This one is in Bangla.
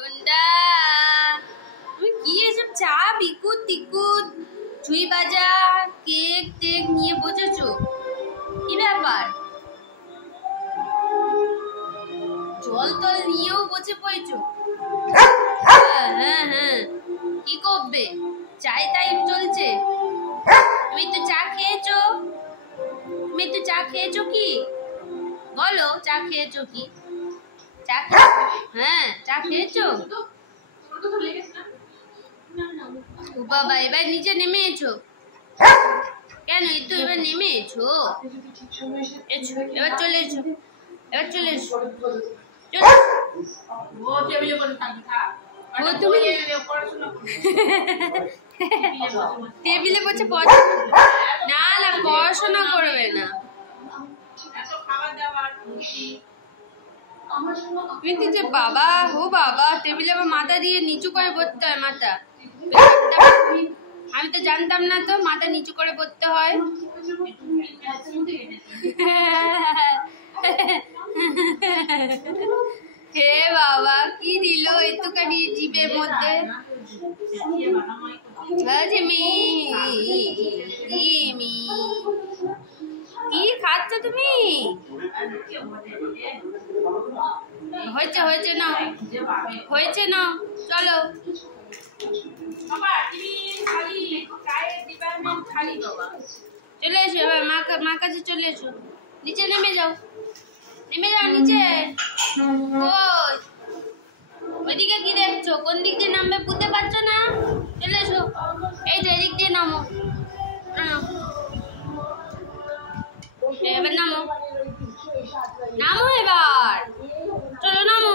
সন্ধ্যা তুমি কি এসব চা বিকুট টিকুট ঝুই ভাজা কেক টেক নিয়ে বসেছো? কি ব্যাপার? জল টল নিয়েও বসে পড়েছো? হ্যাঁ হ্যাঁ, কি করবে? চায় টাইম চলছে। তুমি তো চা খেয়েছো? তুমি তো চা খেয়েছো কি? বলো চা খেয়েছো কি? চা হ্যাঁ চা খেয়েছো? ও বাবা, এবার নিচে নেমে এসো। কেন, এই তো এবার নেমে এসো। এবার চলে এসো, এবার চলে এসো। টেবিলে বসে না না, পড়াশোনা করবে না। কিন্তু যে বাবা, ও বাবা, টেবিলে আবার মাথা দিয়ে নিচু করে পড়তে হয়। মাথা আমি তো জানতাম না, তো মাথা নিচু করে পড়তে হয়। হে বাবা, কি দিল একটুখানি জিভের মধ্যে। কি খাচ্ছ তুমি? হয়েছে হয়েছে, না হয়েছে, না চলো। চলে এসো এবার, মা কাছে চলে এসো। নিচে নেমে যাও, নেমে যাও নিচে। ওইদিকে কি দেখছো? কোন দিক দিয়ে নামবে বুঝতে পারছো না? চলে এসো, এই যে এদিক দিয়ে নামো। এবার নামো, নামো এবার, চলো নামো।